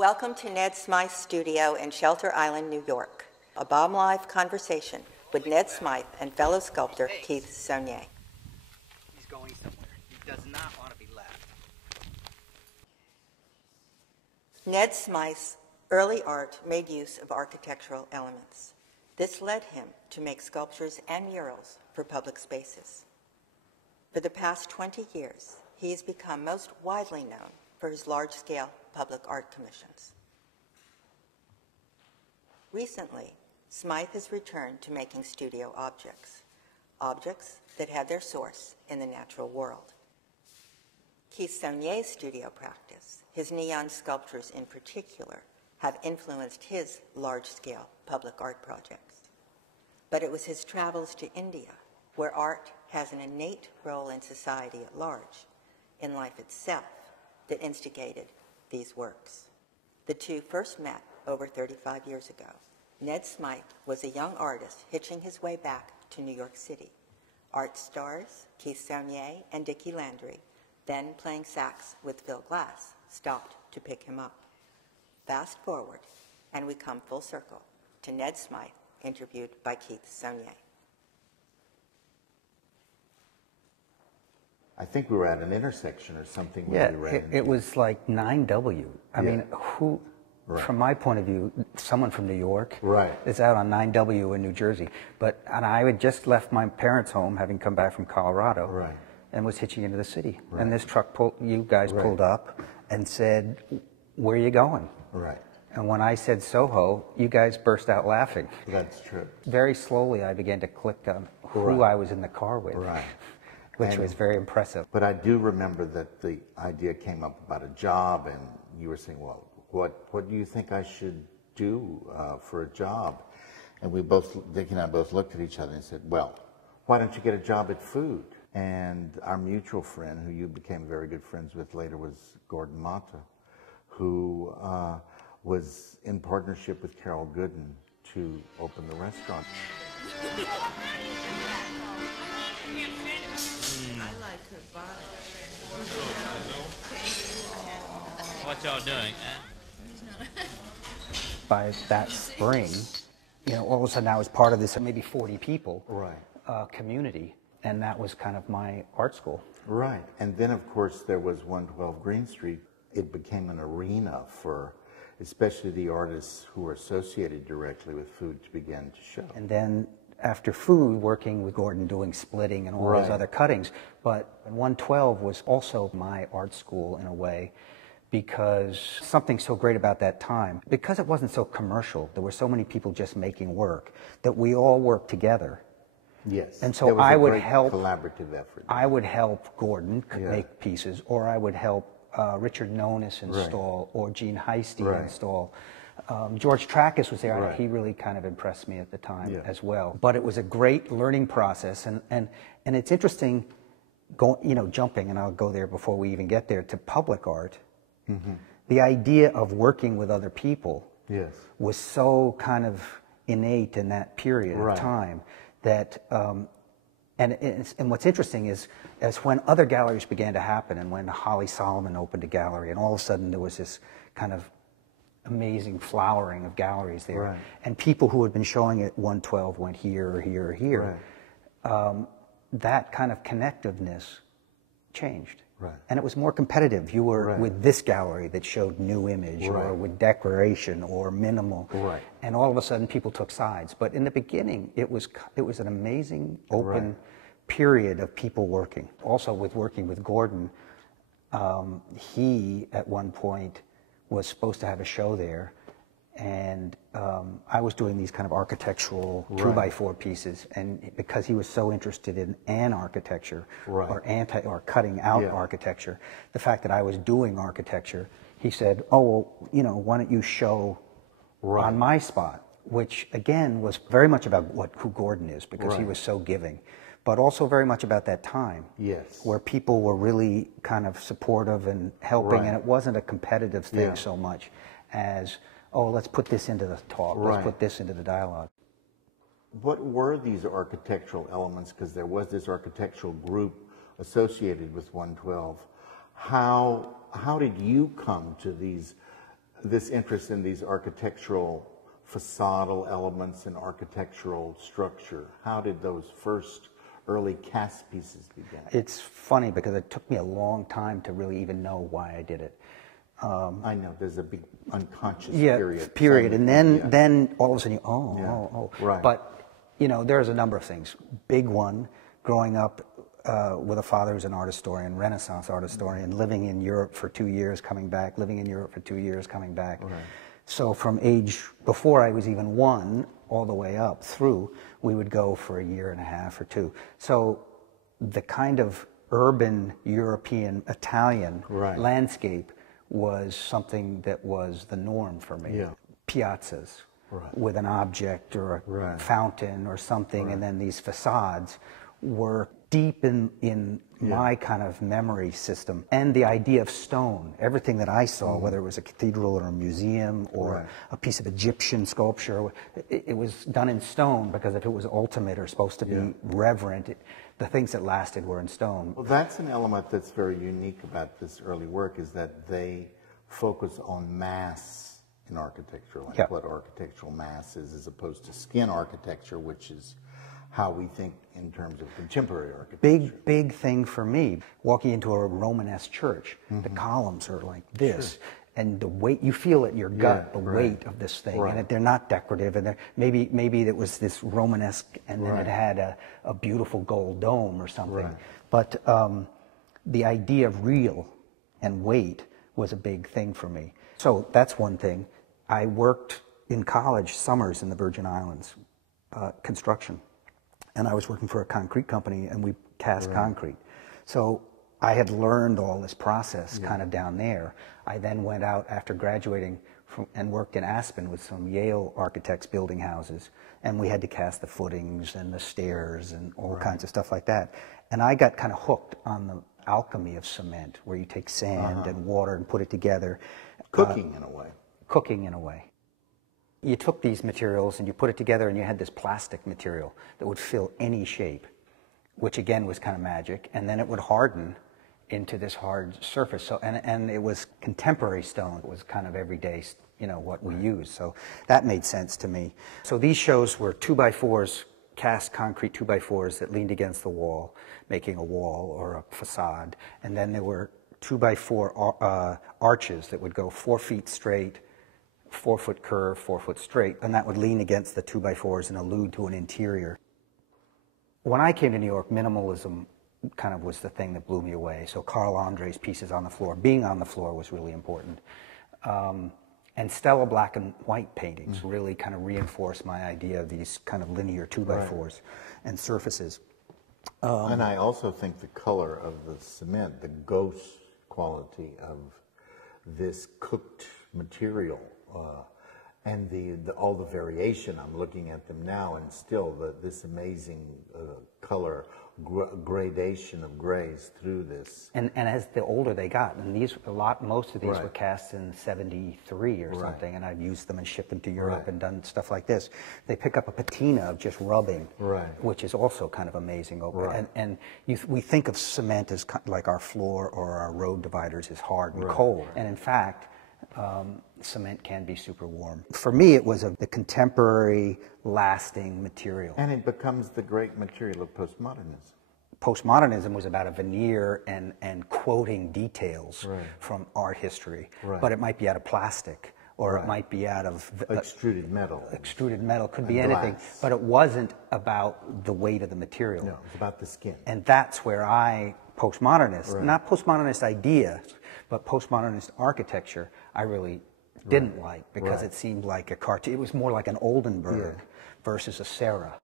Welcome to Ned Smythe's studio in Shelter Island, New York. A BOMBLive conversation with Ned Smythe and fellow sculptor Keith Sonnier. He's going somewhere. He does not want to be left. Ned Smythe's early art made use of architectural elements. This led him to make sculptures and murals for public spaces. For the past 20 years, he has become most widely known for his large-scale public art commissions. Recently, Smythe has returned to making studio objects, objects that have their source in the natural world. Keith Sonnier's studio practice, his neon sculptures in particular, have influenced his large-scale public art projects. But it was his travels to India, where art has an innate role in society at large, in life itself, that instigated these works. The two first met over 35 years ago. Ned Smythe was a young artist hitching his way back to New York City. Art stars Keith Sonnier and Dickie Landry, then playing sax with Phil Glass, stopped to pick him up. Fast forward, and we come full circle to Ned Smythe, interviewed by Keith Sonnier. I think we were at an intersection or something. Yeah, when we ran it was like 9W. I mean, who, right. From my point of view, someone from New York right. is out on 9W in New Jersey. And I had just left my parents' home, having come back from Colorado, right. and was hitching into the city. Right. And this truck, you guys right. pulled up and said, "Where are you going?" Right. And when I said Soho, you guys burst out laughing. That's true. Very slowly, I began to click on who right. I was in the car with. Right. Which was very impressive. But I do remember that the idea came up about a job, and you were saying, well, what do you think I should do for a job? And we both, Dick and I both looked at each other and said, well, why don't you get a job at Food? And our mutual friend, who you became very good friends with later, was Gordon Matta, who was in partnership with Carol Gooden to open the restaurant. What y'all doing? By that spring, you know, all of a sudden I was part of this maybe 40 people right. Community, and that was kind of my art school. Right, and then of course there was 112 Green Street. It became an arena for especially the artists who were associated directly with Food to begin to show. And then after Food, working with Gordon, doing splitting and all right. those other cuttings. But 112 was also my art school in a way, because something so great about that time, because it wasn't so commercial, there were so many people just making work, that we all worked together. Yes. And so I would help, collaborative effort. I would help Gordon yeah. make pieces, or I would help Richard Nonis install, right. or Gene Heisty right. install. George Trackus was there. Right. He really kind of impressed me at the time yeah. as well. But it was a great learning process, and it's interesting, jumping, and I'll go there before we even get there, to public art. Mm-hmm. The idea of working with other people yes. was so kind of innate in that period right. of time that, and what's interesting is, as when other galleries began to happen, and when Holly Solomon opened a gallery, and all of a sudden there was this kind of amazing flowering of galleries there, right. and people who had been showing at 112 went here or here or here, right. That kind of connectiveness changed. Right. And it was more competitive. You were right. with this gallery that showed new image, right. or with decoration, or minimal, right. and all of a sudden people took sides. But in the beginning, it was an amazing open right. period of people working. Also, with working with Gordon, he at one point was supposed to have a show there, and I was doing these kind of architectural right. 2x4 pieces, and because he was so interested in architecture, right. or cutting out yeah. architecture, the fact that I was doing architecture, he said, "Oh, well, why don't you show right. on my spot?" Which again was very much about who Gordon is, because he right. was so giving, but also very much about that time, yes. where people were really kind of supportive and helping, right. and it wasn't a competitive thing yeah. so much as, oh, let's put this into the talk, right. let's put this into the dialogue. What were these architectural elements? Because there was this architectural group associated with 112. How did you come to these this interest in these architectural facadal elements and architectural structure, how did those first early cast pieces begin? It's funny because it took me a long time to really even know why I did it. I know there's a big unconscious period, and then all of a sudden Right. But you know, there's a number of things. Big one, growing up with a father who's an art historian, Renaissance art historian, living in Europe for 2 years, coming back, living in Europe for 2 years, coming back. Right. So from age, before I was even 1, all the way up through, we would go for a year and a half or 2. So the kind of urban European Italian landscape was something that was the norm for me. Yeah. Piazzas Right. with an object or a fountain or something, and then these facades were deep in my kind of memory system. And the idea of stone, everything that I saw, whether it was a cathedral or a museum or a piece of Egyptian sculpture, it was done in stone because if it was ultimate or supposed to be reverent, the things that lasted were in stone. Well, that's an element that's very unique about this early work, is that they focus on mass in architecture, like what architectural mass is, as opposed to skin architecture, which is how we think in terms of contemporary architecture. Big thing for me, walking into a Romanesque church, the columns are like this, and the weight, you feel it in your gut, the weight of this thing, and they're not decorative, and maybe it was this Romanesque, and then it had a beautiful gold dome or something. But the idea of real and weight was a big thing for me. So that's one thing. I worked in college summers in the Virgin Islands, construction. And I was working for a concrete company, and we cast concrete. So I had learned all this process kind of down there. I then went out after graduating and worked in Aspen with some Yale architects building houses. And we had to cast the footings and the stairs and all kinds of stuff like that. And I got kind of hooked on the alchemy of cement, where you take sand and water and put it together. Cooking in a way. Cooking in a way. You took these materials and you put it together, and you had this plastic material that would fill any shape, which again was kind of magic, and then it would harden into this hard surface. So, and it was contemporary stone. It was kind of everyday, you know, what we use. So that made sense to me. So these shows were 2x4s, cast concrete 2x4s that leaned against the wall, making a wall or a facade. And then there were 2x4 arches that would go 4 feet straight, 4-foot curve, 4-foot straight, and that would lean against the 2x4s and allude to an interior. When I came to New York, minimalism kind of was the thing that blew me away. So Carl Andre's pieces on the floor, being on the floor was really important. And Stella black and white paintings really kind of reinforced my idea of these kind of linear 2x4s and surfaces. And I also think the color of the cement, the ghost quality of this cooked material, and all the variation. I'm looking at them now, and still this amazing color gradation of grays through this. And as the older they got, and most of these were cast in '73 or something, and I've used them and shipped them to Europe and done stuff like this. They pick up a patina of just rubbing, which is also kind of amazing. And we think of cement as like our floor or our road dividers is hard and cold, and in fact, cement can be super warm. For me, it was the contemporary, lasting material. And it becomes the great material of postmodernism. Postmodernism was about a veneer and quoting details from art history, but it might be out of plastic, or it might be out of extruded metal. Extruded metal could be glass. anything, but it wasn't about the weight of the material. No, it's about the skin. And that's where postmodernist, not postmodernist ideas, but postmodernist architecture, I really didn't like, because it seemed like a cartoon. It was more like an Oldenburg versus a Serra.